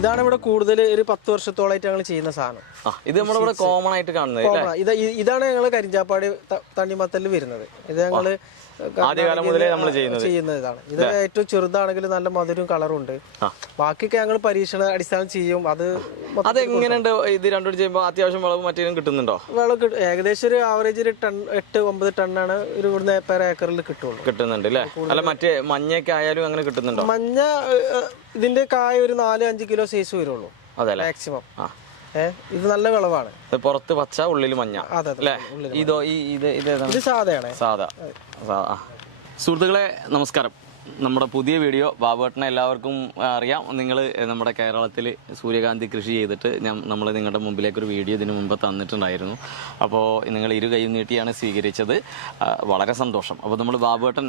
ഇതാണ് ഇവിടെ കൂടുതൽ ഒരു 10 വർഷത്തോളമായിട്ട് ഞങ്ങൾ ചെയ്യുന്ന സാധനം. ഇത് നമ്മളിവിടെ കോമൺ ആയിട്ട് കാണുന്നത്. ഇതാണ് ഞങ്ങൾ കരിഞ്ചാപ്പാടി തണ്ണിമത്തലിൽ വരുന്നത്. ഇത് ഞങ്ങള് ആദ്യകാലം മുതലേ നമ്മൾ ചെയ്യുന്നത് ഇതാണ്. ഇത് ഏറ്റവും ചെറുതാണെങ്കിൽ നല്ല മധുരവും കളറും ഉണ്ട്. ബാക്കിയൊക്കെ ഞങ്ങൾ പരീക്ഷണ അടിസ്ഥാനം ചെയ്യും. അതെങ്ങനെയുണ്ട്? ഇത് രണ്ടും ചെയ്യുമ്പോൾ അത്യാവശ്യം വിളവ് മറ്റേലും കിട്ടുന്നുണ്ടോ? വിളവ് ഏകദേശം ഒരു ആവറേജ് ഒരു 8-9 ടണ്ണാണ് ഒരു ഇവിടുന്ന് പെർ ഏക്കറിൽ കിട്ടുന്നുണ്ട് അല്ലേ? അല്ല മറ്റേ മഞ്ഞയൊക്കെ ആയാലും അങ്ങനെ കിട്ടുന്നുണ്ടോ? മഞ്ഞ ഇതിന്റെ കായ ഒരു 4-5 കിലോ സൈസ് വരുള്ളൂ മാക്സിമം. ഇത് നല്ല വിളവാണ്. പുറത്ത് പച്ച ഉള്ളിൽ മഞ്ഞ അല്ലേ? ഇത് സാധയാണ്. സാധാ. സുഹൃത്തുക്കളെ നമസ്കാരം. നമ്മുടെ പുതിയ വീഡിയോ ബാബുവേട്ടനെ എല്ലാവർക്കും അറിയാം. നിങ്ങൾ നമ്മുടെ കേരളത്തിൽ സൂര്യകാന്തി കൃഷി ചെയ്തിട്ട് നമ്മൾ നിങ്ങളുടെ മുമ്പിലേക്കൊരു വീഡിയോ ഇതിനു മുമ്പ് തന്നിട്ടുണ്ടായിരുന്നു. അപ്പോൾ നിങ്ങൾ ഇരു കൈ നീട്ടിയാണ് സ്വീകരിച്ചത്. വളരെ സന്തോഷം. അപ്പോൾ നമ്മൾ ബാബുവേട്ടൻ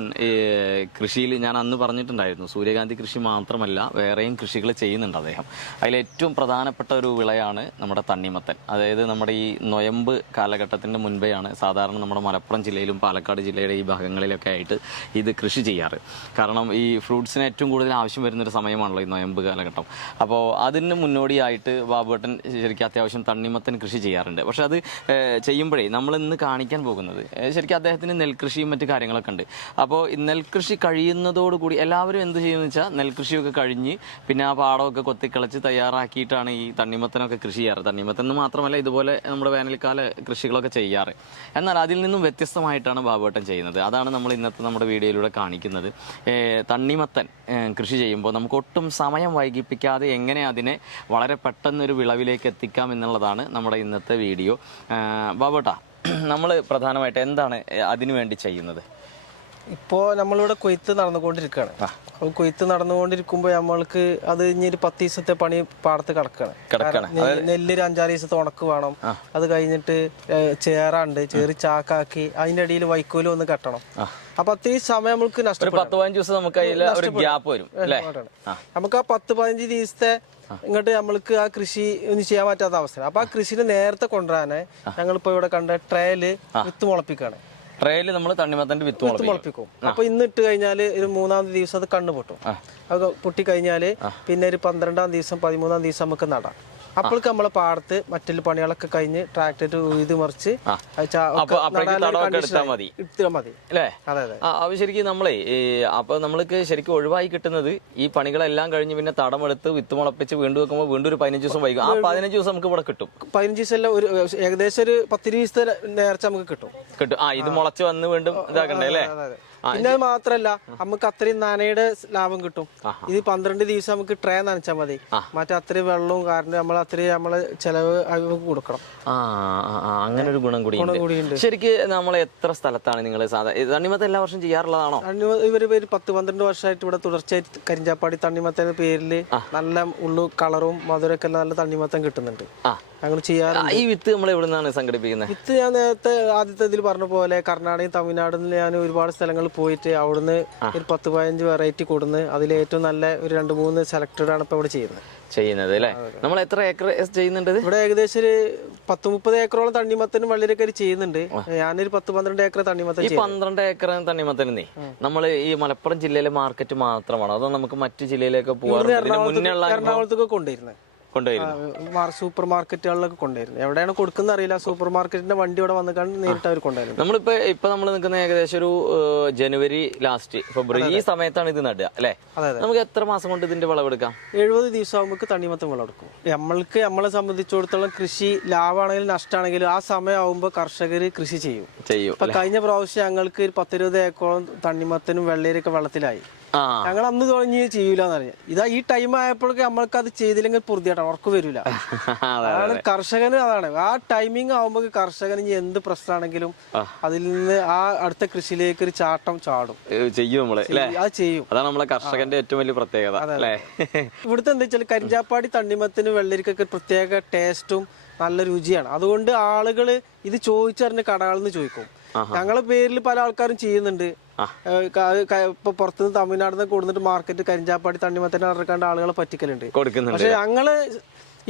കൃഷിയിൽ ഞാൻ അന്ന് പറഞ്ഞിട്ടുണ്ടായിരുന്നു, സൂര്യകാന്തി കൃഷി മാത്രമല്ല വേറെയും കൃഷികൾ ചെയ്യുന്നുണ്ട് അദ്ദേഹം. അതിലേറ്റവും പ്രധാനപ്പെട്ട ഒരു വിളയാണ് നമ്മുടെ തണ്ണിമത്തൻ. അതായത് നമ്മുടെ ഈ നൊയമ്പ് കാലഘട്ടത്തിൻ്റെ മുൻപെയാണ് സാധാരണ നമ്മുടെ മലപ്പുറം ജില്ലയിലും പാലക്കാട് ജില്ലയുടെ ഈ ഭാഗങ്ങളിലൊക്കെ ആയിട്ട് ഇത് കൃഷി ചെയ്യാറ്. കാരണം ഈ ഫ്രൂട്ട്സിന് ഏറ്റവും കൂടുതൽ ആവശ്യം വരുന്നൊരു സമയമാണല്ലോ ഈ നൊയമ്പ് കാലഘട്ടം. അപ്പോൾ അതിന് മുന്നോടിയായിട്ട് ബാബുവേട്ടൻ ശരിക്കും അത്യാവശ്യം തണ്ണിമത്തൻ കൃഷി ചെയ്യാറുണ്ട്. പക്ഷെ അത് ചെയ്യുമ്പോഴേ നമ്മൾ ഇന്ന് കാണിക്കാൻ പോകുന്നത് ശരിക്കും അദ്ദേഹത്തിന് നെൽകൃഷിയും മറ്റു കാര്യങ്ങളൊക്കെ ഉണ്ട്. അപ്പോൾ നെൽകൃഷി കഴിയുന്നതോടുകൂടി എല്ലാവരും എന്ത് ചെയ്യുമെന്ന് വെച്ചാൽ നെൽകൃഷിയൊക്കെ കഴിഞ്ഞ് പിന്നെ ആ പാടമൊക്കെ കൊത്തിക്കളച്ച് തയ്യാറാക്കിയിട്ടാണ് ഈ തണ്ണിമത്തനൊക്കെ കൃഷി ചെയ്യാറ്. തണ്ണിമത്തൻ മാത്രമല്ല ഇതുപോലെ നമ്മുടെ വേനൽക്കാല കൃഷികളൊക്കെ ചെയ്യാറ്. എന്നാൽ അതിൽ നിന്നും വ്യത്യസ്തമായിട്ടാണ് ബാബുവേട്ടൻ ചെയ്യുന്നത്. അതാണ് നമ്മൾ ഇന്നത്തെ നമ്മുടെ വീഡിയോയിലൂടെ കാണിക്കുന്നത്. തണ്ണിമത്തൻ കൃഷി ചെയ്യുമ്പോൾ നമുക്ക് ഒട്ടും സമയം വൈകിപ്പിക്കാതെ എങ്ങനെ അതിനെ വളരെ പെട്ടെന്നൊരു വിളവിലേക്ക് എത്തിക്കാം എന്നുള്ളതാണ് നമ്മുടെ ഇന്നത്തെ വീഡിയോ. ബാബുട്ടാ, നമ്മൾ പ്രധാനമായിട്ട് എന്താണ് അതിനു വേണ്ടി ചെയ്യുന്നത്? ഇപ്പോൾ നമ്മളിവിടെ കൊയ്ത്ത് നടന്നുകൊണ്ടിരിക്കുകയാണ്. അപ്പോൾ കൊയ്ത്ത് നടന്നുകൊണ്ടിരിക്കുമ്പോൾ നമ്മൾക്ക് അത് ഇനി ഒരു 10 ദിവസത്തെ പണി പാടത്ത് കിടക്കുകയാണ്. നെല്ല് ഒരു 5-6 ദിവസത്തെ ഉണക്ക് വേണം. അത് കഴിഞ്ഞിട്ട് ചേറാണ്ട് ചേറി ചാക്കാക്കി അതിൻ്റെ അടിയിൽ വൈക്കോലും ഒന്ന് കെട്ടണം. അപ്പൊ അത്രയും സമയം നമുക്ക് നഷ്ടപ്പെടും. 10-15 ദിവസം നമുക്ക് ഒരു ഗ്യാപ്പ് വരും. നമുക്ക് ആ 10-15 ദിവസത്തെ ഇങ്ങോട്ട് നമ്മൾക്ക് ആ കൃഷി ഒന്നും ചെയ്യാൻ പറ്റാത്ത അവസ്ഥ. അപ്പൊ ആ കൃഷിനെ നേരത്തെ കൊണ്ടുവരാന് ഞങ്ങളിപ്പോ ഇവിടെ കണ്ട ട്രയല് വിത്ത് മുളപ്പിക്കാണ്. ട്രയല് നമ്മൾ തണ്ണിമത്തന്റെ വിത്ത് മുളപ്പിക്കും. അപ്പൊ ഇന്ന് ഇട്ട് കഴിഞ്ഞാല് ഒരു 3-ാമത്തെ ദിവസം അത് കണ്ണു പൊട്ടും. അത് പൊട്ടി കഴിഞ്ഞാല് പിന്നെ ഒരു 12-ാം ദിവസം 13-ാം ദിവസം നമുക്ക് നടാം. അപ്പോഴേക്ക് നമ്മളെ പാടത്ത് മറ്റുള്ള പണികളൊക്കെ കഴിഞ്ഞ് ട്രാക്ടർ ഉഴുത് മറിച്ച് എടുത്താൽ മതി അല്ലേ? അപ്പൊ ശരിക്കും നമ്മളെ അപ്പൊ നമ്മൾക്ക് ശരിക്കും ഒഴിവായി കിട്ടുന്നത് ഈ പണികളെല്ലാം കഴിഞ്ഞ് പിന്നെ തടമെടുത്ത് വിത്ത് മുളപ്പിച്ച് വീണ്ടും വെക്കുമ്പോൾ വീണ്ടും ഒരു 15 ദിവസം വൈകും. ആ 15 ദിവസം നമുക്ക് ഇവിടെ കിട്ടും. 15 ദിവസം അല്ല, ഒരു ഏകദേശം ഒരു 10-20 ദിവസത്തെ നേർച്ച നമുക്ക് കിട്ടും. ഇത് മുളച്ച് വന്ന് വീണ്ടും ഇതാക്കണ്ടേ അല്ലേ? പിന്നെ അത് മാത്രല്ല നമുക്ക് അത്രയും നനയുടെ ലാഭം കിട്ടും. ഇത് 12 ദിവസം നമുക്ക് ട്രേ നനച്ചാൽ മതി. മറ്റേ അത്രയും വെള്ളവും കാരണം നമ്മൾ അത്രയും നമ്മളെ ചെലവ് കൊടുക്കണം. അങ്ങനെ ഒരു ഗുണം കൂടി. ശരിക്കും നമ്മൾ എത്ര സ്ഥലത്താണ് നിങ്ങൾ തണ്ണിമത്തൻ എല്ലാ വർഷം ചെയ്യാറുള്ളതാണോ? ഇവര് 10-12 വർഷമായിട്ട് ഇവിടെ തുടർച്ചയായിട്ട് കരിഞ്ചാപ്പാടി തണ്ണിമത്തന്റെ പേരിൽ നല്ല ഉള്ളു കളറും മധുരമൊക്കെ നല്ല തണ്ണിമത്തൻ കിട്ടുന്നുണ്ട്. ഞങ്ങൾ ചെയ്യാറുണ്ട്. ഈ വിത്ത് നമ്മൾ എവിടെ നിന്നാണ് സംഘടിപ്പിക്കുന്നത്? വിത്ത് ഞാൻ നേരത്തെ ആദ്യത്തെ ഇതിൽ പറഞ്ഞ പോലെ കർണാടകയും തമിഴ്നാടും ഞാൻ ഒരുപാട് സ്ഥലങ്ങളിൽ പോയിട്ട് അവിടുന്ന് ഒരു 10-15 വെറൈറ്റി കൊടുന്ന് അതിൽ ഏറ്റവും നല്ല ഒരു 2-3 സെലക്ടഡ് ആണ് ഇപ്പൊ ഇവിടെ ചെയ്യുന്നത് അല്ലേ? നമ്മൾ എത്ര ഏക്കർ ചെയ്യുന്നുണ്ട് ഇവിടെ? ഏകദേശം ഒരു 10-30 ഏക്കറോളം തണ്ണിമത്തനും വള്ളിയൊക്കെ ചെയ്യുന്നുണ്ട്. ഞാനൊരു 10-12 ഏക്കർ തണ്ണിമത്തൻ. ഈ 12 ഏക്കർ തണ്ണിമത്തനേ നമ്മൾ ഈ മലപ്പുറം ജില്ലയിലെ മാർക്കറ്റ് മാത്രമാണോ അതോ നമുക്ക് മറ്റു ജില്ലയിലേക്ക് പോകാറുണ്ട്? എറണാകുളത്തൊക്കെ കൊണ്ടുവരുന്നത് സൂപ്പർ മാർക്കറ്റുകളിലൊക്കെ കൊണ്ടുവരുന്നത്. എവിടെയാണ് കൊടുക്കുന്ന അറിയില്ല. സൂപ്പർ മാർക്കറ്റിന്റെ വണ്ടി ഇവിടെ വന്നിട്ടാണ് നേരിട്ട് അവർ കൊണ്ടുവരുന്നത്. നമ്മളിപ്പോ നമ്മൾ നിൽക്കുന്ന ഏകദേശം ഒരു ജനുവരി ലാസ്റ്റ് ഫെബ്രുവരി ഈ സമയത്താണ് ഇത് നടുക അല്ലെ? നമുക്ക് എത്ര മാസം കൊണ്ട് ഇതിന്റെ വിളവെടുക്കാം? 70 ദിവസം ആകുമ്പോൾ തണ്ണിമത്തൻ വിളവെടുക്കും. നമ്മളെ സംബന്ധിച്ചിടത്തോളം കൃഷി ലാഭമാണെങ്കിലും നഷ്ടമാണെങ്കിലും ആ സമയമാകുമ്പോൾ കർഷകർ കൃഷി ചെയ്യും. ഇപ്പൊ കഴിഞ്ഞ പ്രാവശ്യം ഞങ്ങൾക്ക് 10-20 ഏക്കറോളം തണ്ണിമത്തനും വെള്ളരിയൊക്കെ വെള്ളത്തിലായി. ഞങ്ങൾ അന്ന് തുടങ്ങി ചെയ്യൂലെന്ന് അറിയാം. ഇതാ ഈ ടൈം ആയപ്പോഴേക്ക് നമ്മൾക്ക് അത് ചെയ്തില്ലെങ്കിൽ പൊറുതിയാട്ടോ, ഉറക്ക് വരില്ല. അതാണ് കർഷകന്. അതാണ് ആ ടൈമിങ് ആവുമ്പോ കർഷകന് ഇനി എന്ത് പ്രശ്നമാണെങ്കിലും അതിൽ നിന്ന് ആ അടുത്ത കൃഷിയിലേക്ക് ഒരു ചാട്ടം ചാടും ചെയ്യും. അത് ചെയ്യും. അതാണ് നമ്മളെ കർഷകന്റെ ഏറ്റവും വലിയ പ്രത്യേകത. ഇവിടുത്തെ എന്താ വെച്ചാൽ കരിഞ്ചാപ്പാടി തണ്ണിമത്തിന് വെള്ളരിക്കൊക്കെ പ്രത്യേക ടേസ്റ്റും നല്ല രുചിയാണ്. അതുകൊണ്ട് ആളുകള് ഇത് ചോദിച്ചറിഞ്ഞ കടകളിൽ നിന്ന് ചോദിക്കും. ഞങ്ങളെ പേരിൽ പല ആൾക്കാരും ചെയ്യുന്നുണ്ട്. ഇപ്പൊ പുറത്തുനിന്ന് തമിഴ്നാട്ടിൽ നിന്ന് കൊടുത്തിട്ട് മാർക്കറ്റ് കരിഞ്ചാപ്പാടി തണ്ണിമത്തന്നെ ഇറക്കാണ്ട് ആളുകളെ പറ്റിക്കലുണ്ട്. പക്ഷെ ഞങ്ങള്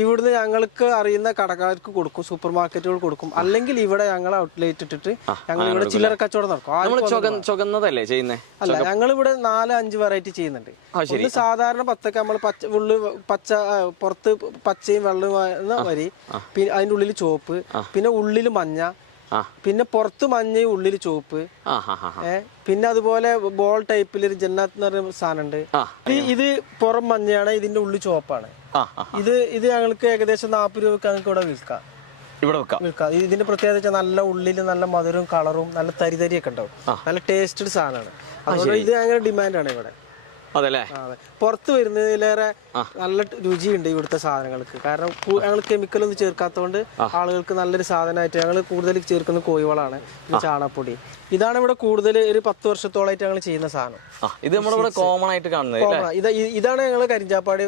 ഇവിടുന്ന് ഞങ്ങൾക്ക് അറിയുന്ന കടക്കാർക്ക് കൊടുക്കും, സൂപ്പർ മാർക്കറ്റുകൾ കൊടുക്കും, അല്ലെങ്കിൽ ഇവിടെ ഞങ്ങൾ ഔട്ട്ലെറ്റ് ഇട്ടിട്ട് ഞങ്ങൾ ഇവിടെ ചില്ലറ കച്ചവടം നടക്കും. ചുവന്നതല്ലേ ചെയ്യുന്നത്? അല്ല, ഞങ്ങൾ ഇവിടെ 4-5 വെറൈറ്റി ചെയ്യുന്നുണ്ട്. ഒന്ന് സാധാരണ പത്തൊക്കെ നമ്മൾ പച്ച പുറത്ത് പച്ചയും വെള്ളവും വരി, പിന്നെ അതിന്റെ ഉള്ളിൽ ചുവപ്പ്, പിന്നെ ഉള്ളിൽ മഞ്ഞ, പിന്നെ പുറത്ത് മഞ്ഞയും ഉള്ളിൽ ചുവപ്പ്, പിന്നെ അതുപോലെ ബോൾ ടൈപ്പിൽ ഒരു ജന്നാത്ത് എന്ന് പറയുന്ന സാധനം ഉണ്ട്. ഇത് പുറം മഞ്ഞയാണ്, ഇതിന്റെ ഉള്ളിൽ ചുവപ്പാണ്. ഇത് ഞങ്ങൾക്ക് ഏകദേശം 40 രൂപക്ക് ഞങ്ങൾക്ക് ഇവിടെ വിൽക്കാം. ഇതിന്റെ പ്രത്യേകത വെച്ചാൽ നല്ല ഉള്ളിൽ നല്ല മധുരവും കളറും നല്ല തരിതരിയൊക്കെ ഉണ്ടാവും. നല്ല ടേസ്റ്റഡ് സാധനമാണ്. അതുകൊണ്ട് ഇത് ഭയങ്കര ഡിമാൻഡാണ് ഇവിടെ. പുറത്ത് വരുന്നതിലേറെ നല്ല രുചിയുണ്ട് ഇവിടുത്തെ സാധനങ്ങൾക്ക്. കാരണം ഞങ്ങൾ കെമിക്കലൊന്നും ചേർക്കാത്തതുകൊണ്ട് ആളുകൾക്ക് നല്ലൊരു സാധനമായിട്ട് ഞങ്ങൾ കൂടുതൽ ചേർക്കുന്ന കോഴിവളമാണ്, ചാണകപ്പൊടി. ഇതാണ് ഇവിടെ കൂടുതൽ ഒരു 10 വർഷത്തോളമായിട്ട് ഞങ്ങൾ ചെയ്യുന്ന സാധനം. ഇത് നമ്മളിവിടെ കോമൺ ആയിട്ട് കാണുന്നത്. ഇതാണ് ഞങ്ങൾ കരിഞ്ചാപ്പാടി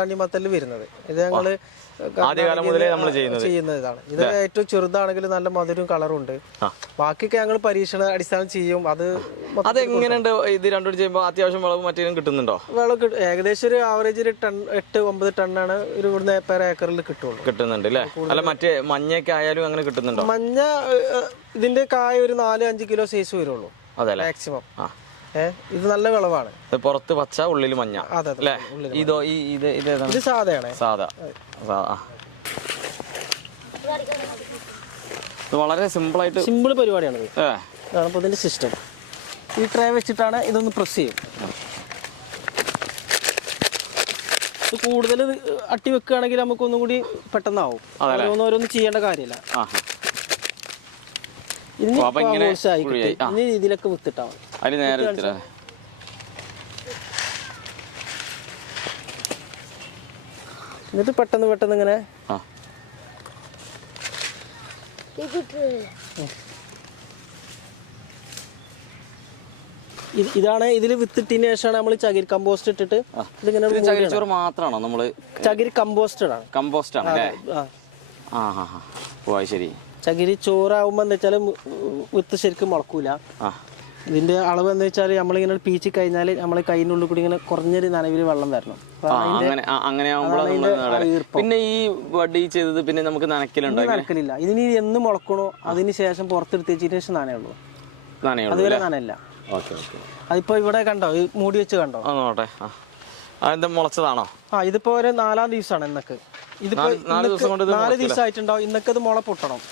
തണ്ണിമത്തലിൽ വരുന്നത്. ഇത് ഞങ്ങള് ചെയ്യുന്ന ഇതാണ്. ഇത് ഏറ്റവും ചെറുതാണെങ്കിൽ നല്ല മധുരവും കളറും ഉണ്ട്. ബാക്കിയൊക്കെ ഞങ്ങൾ പരീക്ഷണ അടിസ്ഥാനം ചെയ്യും. എങ്ങനെയുണ്ട് ഇത് രണ്ടും ചെയ്യുമ്പോൾ അത്യാവശ്യം വിളവ് മറ്റേലും കിട്ടുന്നുണ്ടോ? വിളവ് കിട്ടും. ഏകദേശം ഒരു ആവറേജ് ഒരു 8-9 ടണ്ണാണ് ഒരു ഇവിടുന്ന് പെർ ഏക്കറിൽ കിട്ടുന്നുണ്ട് അല്ലേ? അല്ല, മറ്റേ മഞ്ഞയൊക്കെ ആയാലും അങ്ങനെ കിട്ടുന്നുണ്ടോ? മഞ്ഞ ഇതിന്റെ കായ ഒരു 4-5 കിലോ സൈസ് വരുള്ളൂ മാക്സിമം. ഇത് നല്ല വിളവാണ്. പുറത്ത് പച്ച ഉള്ളിൽ മഞ്ഞ അല്ലേ? ഇതോ ഇത് സാധയാണ്. സാധാ വളരെ സിമ്പിൾ പരിപാടിയാണിത്. ഇതാണ് ഇപ്പോൾ ഇതിന്റെ സിസ്റ്റം. ഈ ട്രേ വെച്ചിട്ടാണ് ഇതൊന്ന് പ്രസ് ചെയ്യും. ഇത് കൂടുതൽ അട്ടി വെക്കുകയാണെങ്കിൽ നമുക്കൊന്നും കൂടി പെട്ടെന്നാവും. ഓരോന്ന് ചെയ്യേണ്ട കാര്യമില്ല. ഇനി ഇതിലൊക്കെ വിത്തിട്ടാ എന്നിട്ട് പെട്ടെന്ന് ഇങ്ങനെ ഇതാണ്. ഇതിൽ വിത്തിട്ടതിന് ശേഷമാണ് നമ്മൾ ചകിരി കമ്പോസ്റ്റ് ഇട്ടിട്ട് ഇതിങ്ങനെ ചകിരിച്ചോറ് മാത്രമാണോ നമ്മള്? ചകിരി കമ്പോസ്റ്റ് ആണ്. ശരി. ചകിരി ചോറാവുമ്പോ എന്താ വെച്ചാല് വിത്ത് ശരിക്കും മുളക്കൂല. ഇതിന്റെ അളവ് എന്താ വെച്ചാൽ നമ്മളിങ്ങനെ പീച്ചി കഴിഞ്ഞാൽ നമ്മളെ കൈയിന്റെ ഉള്ളിൽ കൂടി ഇങ്ങനെ കുറഞ്ഞൊരു നനവില് വെള്ളം വരണം. പിന്നെ ഈ വടി ചെയ്തത് പിന്നെ നമുക്ക് നനക്കലില്ല. ഇതിന് എന്ന് മുളക്കണോ അതിന് ശേഷം പുറത്തെടുത്ത് വെച്ചതിന് ശേഷം നനയുള്ളൂ. അതുവരെ നനയില്ല. അതിപ്പോ ഇവിടെ കണ്ടോ, മൂടി വെച്ച് കണ്ടോ? മുളച്ചതാണോ? ഇതിപ്പോ ഒരു 4-ാം ദിവസമാണ് ഇന്നൊക്കെ. ഇതിപ്പോ 4 ദിവസമായിട്ടുണ്ടാവും. ഇന്നൊക്കെ ഇത് മുള പൊട്ടണം.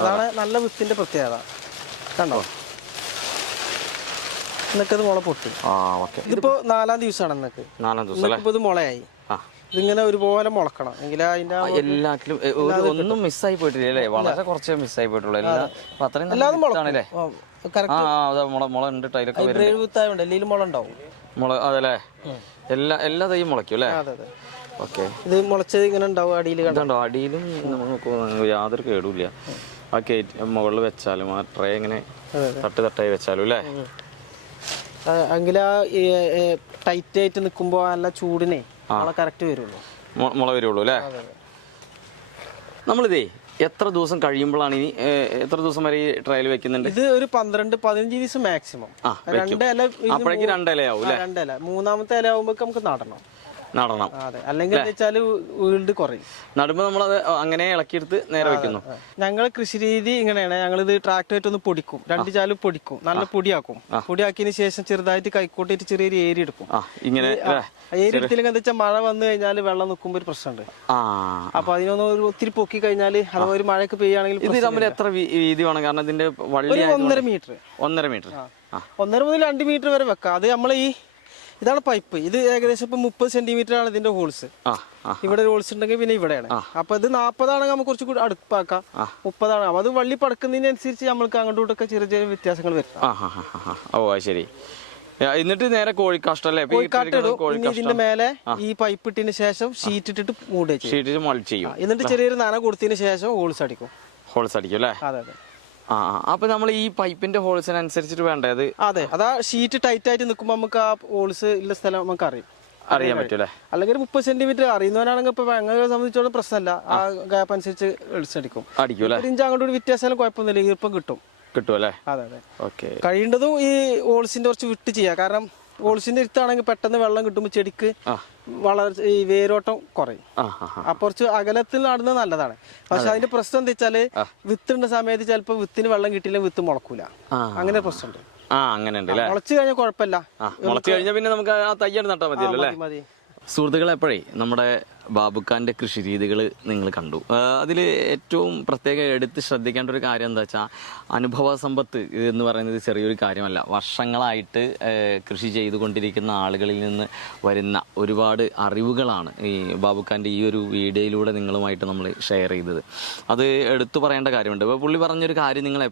അതാണ് നല്ല വിത്തിന്റെ പ്രത്യേകത. കണ്ടോ, ഇന്നൊക്കെ ഇത് മുള പൊട്ടി. ഇതിപ്പോ 4-ാം ദിവസമാണ് ഇന്നൊക്കെ. ഇപ്പൊ ഇത് മുളയായി. ഇതിങ്ങനെ ഒരുപോലെ മുളക്കണം എങ്കിൽ അതിന്റെ എല്ലാത്തിലും ഒന്നും മിസ്സായി പോയിട്ടില്ലേ? വളരെ കുറച്ചേ മിസ്സായി പോയിട്ടുള്ളൂ. എല്ലാതും മുളക്കാണല്ലേ? മുള ഉണ്ട് ടൈലൊക്കെ മുള ഉണ്ടാവും. അതല്ലേ? എല്ലാ തൈയും മുളയ്ക്കും അല്ലേ? ഇത് മുളച്ചത് ഇങ്ങനെ ഉണ്ടാവും. അടിയിൽ കണ്ടോ? അടിയിലും നമുക്ക് യാതൊരു കേടുമില്ല. ആ മുകളിൽ വെച്ചാലും ആ ട്രേ ഇങ്ങനെ തട്ടായി വെച്ചാലും അല്ലേ? എങ്കിൽ ആ ടൈറ്റ് ആയിട്ട് നിൽക്കുമ്പോ നല്ല ചൂടിനെ കറക്റ്റ് വരുള്ളൂ, മുള വരുള്ളൂ അല്ലേ? നമ്മളിതേ എത്ര ദിവസം കഴിയുമ്പോഴാണ് ഇനി എത്ര ദിവസം വരെ ഈ ട്രയൽ വെക്കുന്നുണ്ട്? ഇത് ഒരു 12-15 ദിവസം മാക്സിമം. 2 ഇല അപ്പോഴേക്ക് 2 ഇലയാവും അല്ലേ? 2 ഇല. 3-ാമത്തെ ഇല ആവുമ്പോ നമുക്ക് നടണം. അതെ, അല്ലെങ്കിൽ വെച്ചാല് വീട് കുറയും. നടുമ്പോ നമ്മളത് അങ്ങനെ ഇളക്കിയെടുത്ത് നേരെ വെക്കുന്നു. ഞങ്ങളെ കൃഷി രീതി ഇങ്ങനെയാണ്. ഞങ്ങളിത് ട്രാക്ടറായിട്ട് ഒന്ന് പൊടിക്കും, 2 ചാല് പൊടിക്കും, നല്ല പൊടിയാക്കും. പൊടിയാക്കിയതിന് ശേഷം ചെറുതായിട്ട് കൈക്കോട്ടിട്ട് ചെറിയൊരു ഏരി എടുക്കും. ഇങ്ങനെ ഏരി എടുത്തില്ലെങ്കിൽ എന്താ വെച്ചാൽ മഴ വന്നു കഴിഞ്ഞാൽ വെള്ളം നിൽക്കുമ്പോ ഒരു പ്രശ്നമുണ്ട്. അപ്പൊ അതിനൊന്ന് ഒത്തിരി പൊക്കി കഴിഞ്ഞാൽ അഥവാ ഒരു മഴയൊക്കെ പെയ്യുകയാണെങ്കിൽ ഇത് തമ്മിൽ എത്ര വീതി വേണം? കാരണം ഇതിന്റെ 1.5 മീറ്റർ 1.5 മുതൽ 2 മീറ്റർ വരെ വെക്കാം. അത് നമ്മൾ ഇതാണ് പൈപ്പ്. ഇത് ഏകദേശം ഇപ്പൊ 30 സെന്റിമീറ്റർ ആണ് ഇതിന്റെ ഹോൾസ്. ഇവിടെ ഹോൾസ് ഉണ്ടെങ്കിൽ പിന്നെ ഇവിടെയാണ്. അപ്പൊ ഇത് 40 ആണെങ്കിൽ നമുക്ക് കുറച്ച് അടുപ്പാക്കാം. 30 ആണ്. അത് വള്ളി പടക്കുന്നതിനനുസരിച്ച് നമ്മൾക്ക് അങ്ങോട്ടൊക്കെ ചെറിയ ചെറിയ വ്യത്യാസങ്ങൾ വരും. ശരി. എന്നിട്ട് നേരെ കോഴിക്കാഷ്ടല്ലേ? ഇതിന്റെ മേലെ ഈ പൈപ്പ് ഇട്ടതിന് ശേഷം ഷീറ്റ് ഇട്ടിട്ട് മൂടി ചെയ്യും. എന്നിട്ട് ചെറിയൊരു നന കൊടുത്തതിന് ശേഷം ഹോൾസ് അടിക്കും അല്ലേ? അതെ. അപ്പൊ നമ്മൾ ഈ പൈപ്പിന്റെ ഹോൾസിനനുസരിച്ചിട്ട് വേണ്ടത്? അതെ, അതാ ഷീറ്റ് ടൈറ്റ് ആയിട്ട് നിൽക്കുമ്പോ നമുക്ക് ആ ഹോൾസ് ഉള്ള സ്ഥലം നമുക്ക് അറിയാൻ പറ്റൂലേ? അല്ലെങ്കിൽ 30 സെന്റിമീറ്റർ അറിയുന്നവനാണെങ്കിൽ ഇപ്പൊ ഞങ്ങളെ സംബന്ധിച്ചോളം പ്രശ്നമല്ല. ആ ഗ്യാപ്പ് അനുസരിച്ച് അടിക്കും. 1 ഇഞ്ച് അങ്ങോട്ട് വ്യത്യാസം കുഴപ്പമൊന്നുമില്ല, ഈർപ്പം കിട്ടും അല്ലേ? അതെ. കഴിയേണ്ടതും ഈ ഹോൾസിന്റെ കുറച്ച് വിട്ട് ചെയ്യാം. കാരണം ഹോൾസിന്റെ അടുത്താണെങ്കിൽ പെട്ടെന്ന് വെള്ളം കിട്ടുമ്പോൾ ചെടിക്ക് വളർച്ച ഈ വേരോട്ടം കുറയും. അപ്പൊ കുറച്ച് അകലത്തിൽ നടുന്നത് നല്ലതാണ്. പക്ഷെ അതിന്റെ പ്രശ്നം എന്താ വെച്ചാല് വിത്തിന്റെ സമയത്ത് ചിലപ്പോ വിത്തിന് വെള്ളം കിട്ടിയില്ലെങ്കിൽ വിത്ത് മുളക്കൂല. അങ്ങനെ പ്രശ്നമുണ്ട്. അങ്ങനെ മുളച്ചു കഴിഞ്ഞാൽ കുഴപ്പമില്ല. മുളച്ചു കഴിഞ്ഞാൽ പിന്നെ നമുക്ക് ആ തയ്യാണ് നട്ടാൽ മതിയല്ലോ അല്ലേ? സുഹൃത്തുക്കളെ, എപ്പോഴേ നമ്മുടെ ബാബുക്കാൻ്റെ കൃഷി രീതികൾ നിങ്ങൾ കണ്ടു. അതിൽ ഏറ്റവും പ്രത്യേകം എടുത്ത് ശ്രദ്ധിക്കേണ്ട ഒരു കാര്യം എന്താ വെച്ചാൽ, അനുഭവ സമ്പത്ത് എന്ന് പറയുന്നത് ചെറിയൊരു കാര്യമല്ല. വർഷങ്ങളായിട്ട് കൃഷി ചെയ്തുകൊണ്ടിരിക്കുന്ന ആളുകളിൽ നിന്ന് വരുന്ന ഒരുപാട് അറിവുകളാണ് ഈ ബാബുക്കാൻ്റെ ഈ ഒരു വീഡിയോയിലൂടെ നിങ്ങളുമായിട്ട് നമ്മൾ ഷെയർ ചെയ്തത്. അത് എടുത്തു പറയേണ്ട കാര്യമുണ്ട്. ഇപ്പോൾ പുള്ളി പറഞ്ഞൊരു കാര്യം നിങ്ങൾ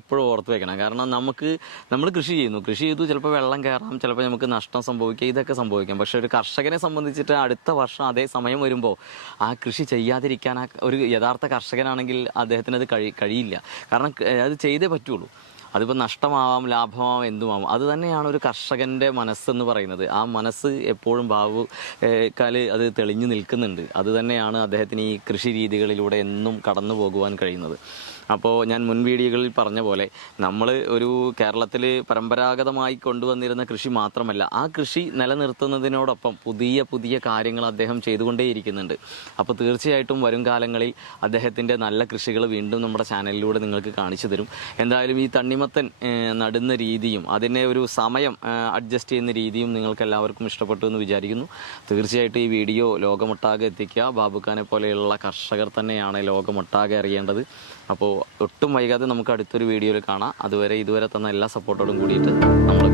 എപ്പോഴും ഓർത്ത് വെക്കണം. കാരണം നമ്മൾ കൃഷി ചെയ്തു, ചിലപ്പോൾ വെള്ളം കയറാം, ചിലപ്പോൾ നമുക്ക് നഷ്ടം സംഭവിക്കാം, ഇതൊക്കെ സംഭവിക്കാം. പക്ഷേ ഒരു കർഷകനെ സംബന്ധിച്ചിട്ട് അടുത്ത വർഷം അതേ സമയം വരുമ്പോൾ ആ കൃഷി ചെയ്യാതിരിക്കാൻ ഒരു യഥാർത്ഥ കർഷകനാണെങ്കിൽ അദ്ദേഹത്തിന് അത് കഴിയില്ല. കാരണം അത് ചെയ്തേ പറ്റുള്ളൂ. അതിപ്പോൾ നഷ്ടമാവാം, ലാഭമാവാം, എന്തുമാവാം. അത് തന്നെയാണ് ഒരു കർഷകൻ്റെ മനസ്സെന്ന് പറയുന്നത്. ആ മനസ്സ് എപ്പോഴും ബാബുക്കാല് അത് തെളിഞ്ഞു നിൽക്കുന്നുണ്ട്. അത് തന്നെയാണ് അദ്ദേഹത്തിന് ഈ കൃഷി രീതികളിലൂടെ എന്നും കടന്നു പോകുവാൻ കഴിയുന്നത്. അപ്പോൾ ഞാൻ മുൻ വീഡിയോകളിൽ പറഞ്ഞ പോലെ നമ്മൾ ഒരു കേരളത്തിൽ പരമ്പരാഗതമായി കൊണ്ടുവന്നിരുന്ന കൃഷി മാത്രമല്ല, ആ കൃഷി നിലനിർത്തുന്നതിനോടൊപ്പം പുതിയ കാര്യങ്ങൾ അദ്ദേഹം ചെയ്തുകൊണ്ടേയിരിക്കുന്നുണ്ട്. അപ്പോൾ തീർച്ചയായിട്ടും വരും കാലങ്ങളിൽ അദ്ദേഹത്തിൻ്റെ നല്ല കൃഷികൾ വീണ്ടും നമ്മുടെ ചാനലിലൂടെ നിങ്ങൾക്ക് കാണിച്ചു തരും. എന്തായാലും ഈ തണ്ണിമത്തൻ നടുന്ന രീതിയും അതിനെ ഒരു സമയം അഡ്ജസ്റ്റ് ചെയ്യുന്ന രീതിയും നിങ്ങൾക്ക് എല്ലാവർക്കും ഇഷ്ടപ്പെട്ടു എന്ന് വിചാരിക്കുന്നു. തീർച്ചയായിട്ടും ഈ വീഡിയോ ലോകമൊട്ടാകെ എത്തിക്കുക. ബാബുക്കാനെ പോലെയുള്ള കർഷകർ തന്നെയാണ് ലോകമൊട്ടാകെ അറിയേണ്ടത്. അപ്പോൾ ഒട്ടും വൈകാതെ നമുക്ക് അടുത്തൊരു വീഡിയോയിൽ കാണാം. ഇതുവരെ തന്ന എല്ലാ സപ്പോർട്ടോടും കൂടിയിട്ട് നമ്മൾ